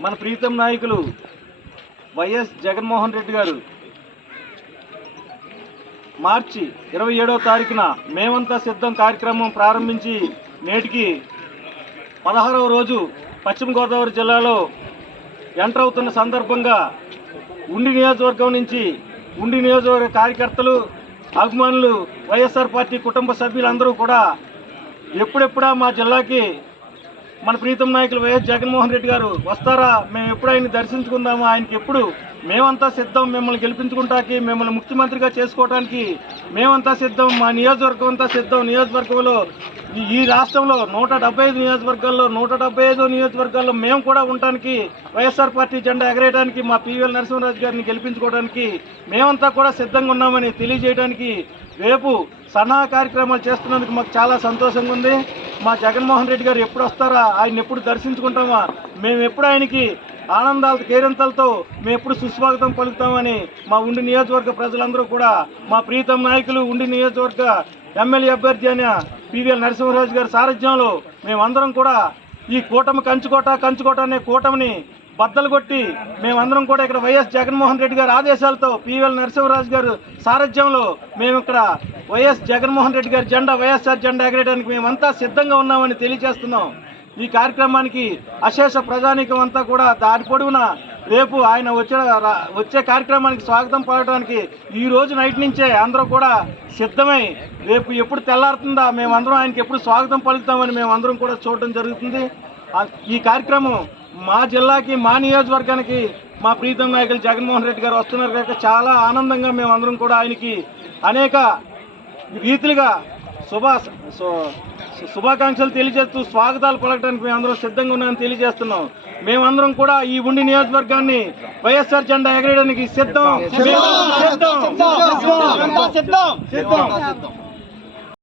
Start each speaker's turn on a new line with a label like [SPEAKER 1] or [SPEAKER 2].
[SPEAKER 1] మన ప్రీతం నాయకులు వైఎస్ జగన్మోహన్ రెడ్డి గారు మార్చి ఇరవై ఏడవ తారీఖున మేమంతా సిద్ధం కార్యక్రమం ప్రారంభించి నేటికి పదహారవ రోజు పశ్చిమ గోదావరి జిల్లాలో ఎంటర్ అవుతున్న సందర్భంగా ఉండి నియోజకవర్గం నుంచి ఉండి నియోజకవర్గ కార్యకర్తలు అభిమానులు వైఎస్ఆర్ పార్టీ కుటుంబ సభ్యులందరూ కూడా ఎప్పుడెప్పుడా మా జిల్లాకి మన ప్రీతం నాయకులు వైఎస్ జగన్మోహన్ రెడ్డి గారు వస్తారా? మేము ఎప్పుడు ఆయన దర్శించుకుందాము? ఆయనకి ఎప్పుడు? మేమంతా సిద్ధం మిమ్మల్ని గెలిపించుకుంటాకి మిమ్మల్ని ముఖ్యమంత్రిగా చేసుకోవడానికి మేమంతా సిద్ధం మా నియోజకవర్గం అంతా సిద్ధం. నియోజకవర్గంలో ఈ- ఈ రాష్ట్రంలో నూట డెబ్బై ఐదు నియోజకవర్గాల్లో నూట డెబ్బై ఐదు నియోజకవర్గాల్లో మేము కూడా ఉండటానికి వైఎస్ఆర్ పార్టీ జెండా ఎగరేయడానికి మా పివిఎల్ నరసింహరాజు గారిని గెలిపించుకోవడానికి మేమంతా కూడా సిద్ధంగా ఉన్నామని తెలియజేయడానికి రేపు సన్నాహ కార్యక్రమాలు చేస్తున్నందుకు మాకు చాలా సంతోషంగా ఉంది. మా జగన్మోహన్ రెడ్డి గారు ఎప్పుడు వస్తారా? ఆయన ఎప్పుడు దర్శించుకుంటామా? మేము ఎప్పుడు ఆయనకి ఆనందాలతో కేరింతలతో మేము ఎప్పుడు సుస్వాగతం పలుకుతామని మా ఉండి నియోజకవర్గ ప్రజలందరూ కూడా మా ప్రీతం నాయకులు ఉండి నియోజకవర్గ ఎమ్మెల్యే అభ్యర్థి అయిన పివిఎల్ నరసింహరాజు గారి సారథ్యంలో మేమందరం కూడా ఈ కూటమి కంచుకోట కంచుకోట అనే కూటమిని బద్దలు కొట్టి మేమందరం కూడా ఇక్కడ వైఎస్ జగన్మోహన్ రెడ్డి గారి ఆదేశాలతో పివిఎల్ నరసింహరాజు గారు సారథ్యంలో మేము ఇక్కడ వైఎస్ జగన్మోహన్ రెడ్డి గారి జెండా వైఎస్ఆర్ జెండా ఎగరేయడానికి మేమంతా సిద్ధంగా ఉన్నామని తెలియజేస్తున్నాం. ఈ కార్యక్రమానికి అశేష ప్రజానీకం అంతా కూడా దారి పొడవున రేపు ఆయన వచ్చే వచ్చే కార్యక్రమానికి స్వాగతం పలకడానికి ఈ రోజు నైట్ నుంచే అందరూ కూడా సిద్ధమై రేపు ఎప్పుడు తెల్లారుతుందా మేమందరం ఆయనకి ఎప్పుడు స్వాగతం పలుకుతామని మేమందరం కూడా చూడటం జరుగుతుంది. ఈ కార్యక్రమం మా జిల్లాకి మా నియోజకవర్గానికి మా ప్రీతం నాయకులు జగన్మోహన్ రెడ్డి గారు వస్తున్నారు కనుక చాలా ఆనందంగా మేమందరం కూడా ఆయనకి అనేక రీతిలుగా శుభ శుభాకాంక్షలు తెలియజేస్తూ స్వాగతాలు పలకడానికి మేమందరం సిద్ధంగా ఉన్నామని తెలియజేస్తున్నాం. మేమందరం కూడా ఈ ఉండి నియోజకవర్గాన్ని వైఎస్ఆర్ జెండా ఎగరేయడానికి సిద్ధం. సిద్ధం. సిద్ధం. సిద్ధం.